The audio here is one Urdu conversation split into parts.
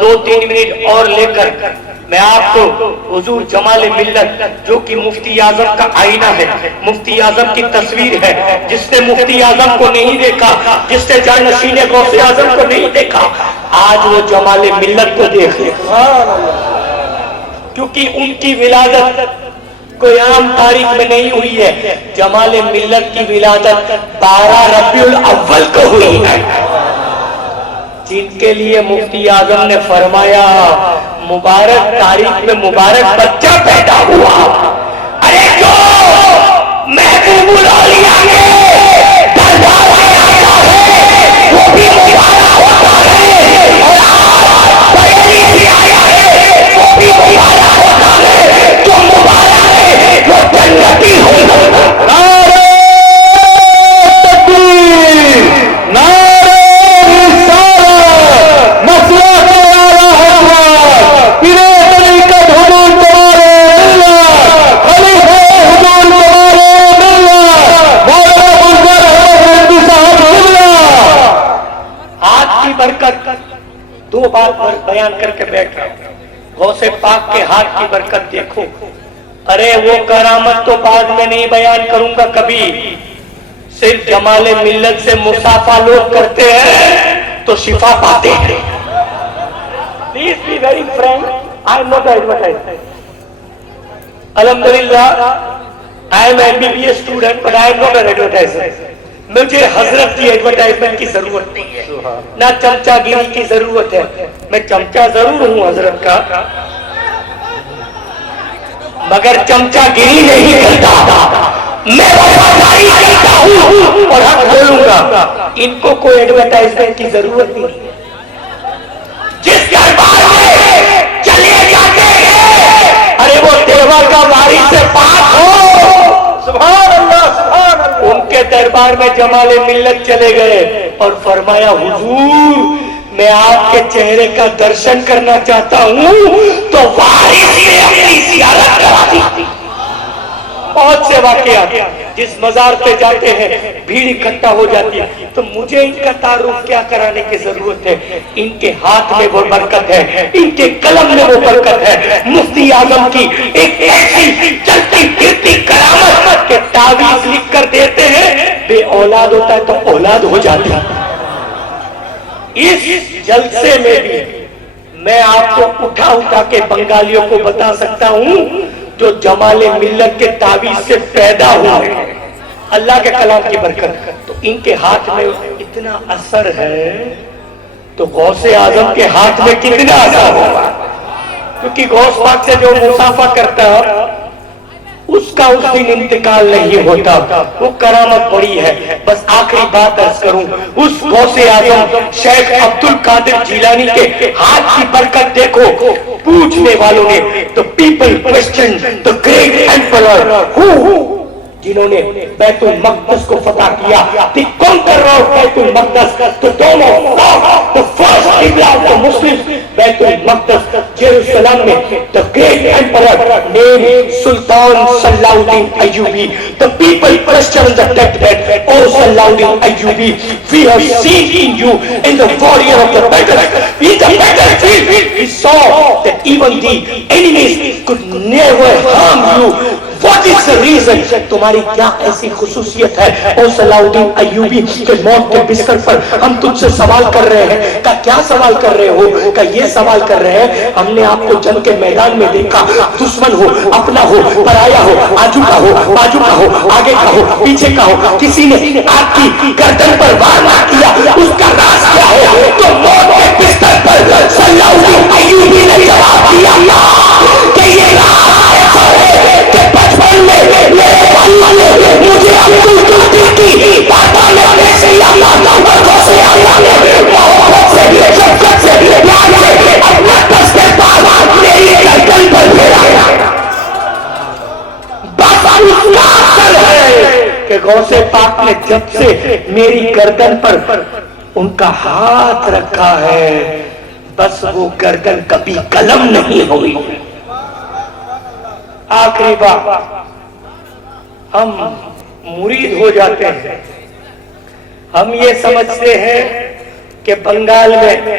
2-3 منٹ اور لے کر میں آپ کو حضور جمال ملت جو کہ مفتی اعظم کا آئینہ ہے، مفتی اعظم کی تصویر ہے، جس نے مفتی اعظم کو نہیں دیکھا، جس نے جانشین غوث اعظم کو نہیں دیکھا، آج وہ جمال ملت کو دیکھ لے، کیونکہ ان کی ولادت کوئی عام تاریخ میں نہیں ہوئی ہے، جمال ملت کی ولادت 12 ربیع الاول کو ہوئی ہے، جن کے لیے مفتی اعظم نے فرمایا مبارک تاریخ میں مبارک بچہ پیدا ہوا۔ ارے جو محبوب الاولیاء کے دربار میں آتا ہے وہ بھی مبارک ہوتا ہے، اور آج بریلی سے آیا ہے وہ بھی مبارک ہوتا ہے، جو مبارک ہے وہ جنتی ہوگا۔ دو بات بیان کر کے بیٹھ رہا ہوں، غوث پاک کے ہاتھ کی برکت دیکھو۔ ارے وہ کرامت تو بعد میں نہیں بیان کروں گا کبھی، صرف جمال ملت سے مصافحہ لوگ کرتے ہیں تو شفا پاتے ہیں۔ Please be very frank, I am not advertising. الحمدللہ I am MBBS student but I am not advertising. مجھے حضرت کی ایڈورٹائزمنٹ کی ضرورت نہیں ہے، نہ چمچہ گیری کی ضرورت ہے۔ میں چمچہ ضرور ہوں حضرت کا، مگر چمچہ گیری نہیں کرتا، میں وفاداری کرتا ہوں اور حق بولوں گا۔ ان کو کوئی ایڈورٹائزمنٹ کی ضرورت نہیں ہے، جس دربار میں چلے جاتے ہیں ارے وہ دیوا کا وارث سے پاک ہو، سبحان اللہ سبحان اللہ۔ ان کے دربار میں جمال ملت چلے گئے اور فرمایا حضور میں آپ کے چہرے کا درشن کرنا چاہتا ہوں، تو وارث نے اپنی زیارت کرا دی۔ بہت سے واقعات، جس مزار پہ جاتے ہیں بھیڑ اکٹھا ہو جاتی ہے، تو مجھے ان کا تعارف کیا کرانے کی ضرورت ہے؟ ان کے ہاتھ میں وہ برکت ہے، ان کے قلم میں وہ برکت ہے۔ مفتی اعظم کی ایک ایسی چلتی پھرتی کرامت کے تعویذ لکھ کر دیتے ہیں، بے اولاد ہوتا ہے تو اولاد ہو جاتی ہے۔ اس جلسے میں بھی میں آپ کو اٹھا کے بنگالیوں کو بتا سکتا ہوں جو جمال ملت کے تعویذ سے پیدا ہوئے ہیں، اللہ کے کلام کی برکت، تو ان کے ہاتھ میں اتنا اثر ہے تو غوث اعظم کے ہاتھ میں کتنا اثر ہوگا؟ کیونکہ غوث پاک سے جو مصافحہ کرتا اس کا اس دن انتقال نہیں ہوتا، وہ کرامت بڑی ہے۔ بس آخری بات عرض کروں، اس غوث اعظم شیخ عبد القادر جیلانی کے ہاتھ کی برکت دیکھو۔ پوچھنے والوں نے the people questioned the great emperor who جنہوں نے بیت المقدس کو فتح کیا، the conqueror of بیت المقدس، the dome of God, the first qibla of the Muslims، بیت المقدس جیروسلم میں the great emperor named سلطان صلاح الدین Ayubi. The people questioned the deathbed، oh صلاح الدین Ayubi, we have seen in you in the warrior of the battle، in the battlefield we saw that even the enemies could never harm you۔ What is the reason؟ تمہاری کیا ایسی خصوصیت ہے او صلاح الدین ایوبی کہ موت کے بستر پر ہم تجھ سے سوال کر رہے ہیں؟ کہ کیا سوال کر رہے ہو؟ کہ یہ سوال کر رہے ہیں ہم نے آپ کو جنگ کے میدان میں دیکھا، دشمن ہو، اپنا ہو، پرایا ہو، آجو کا ہو، بازو کا ہو، آگے کا ہو، پیچھے کا ہو، کسی نے آپ کی گردن پر وار نہ کیا، اس کا راز کیا ہے؟ تو موت کے بستر پر صلاح الدین ایوبی نے جواب دیا کہ یہ راز ایسا ہے کہ بچپن میں میرے والد نے مجھے عبد القادر کی باتوں میں پیسے یاد اور سے محبت سے، شفقت سے، پیار سے اپنا دستے پاس میری گردن پر پھیرایا۔ بس اس کا اثر ہے کہ غوث پاک نے جب سے میری گردن پر ان کا ہاتھ رکھا ہے، بس وہ گردن کبھی قلم نہیں ہوئی۔ آخری بات، ہم مرید ہو جاتے ہیں، ہم یہ سمجھتے ہیں کہ بنگال میں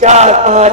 4, 5,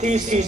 30,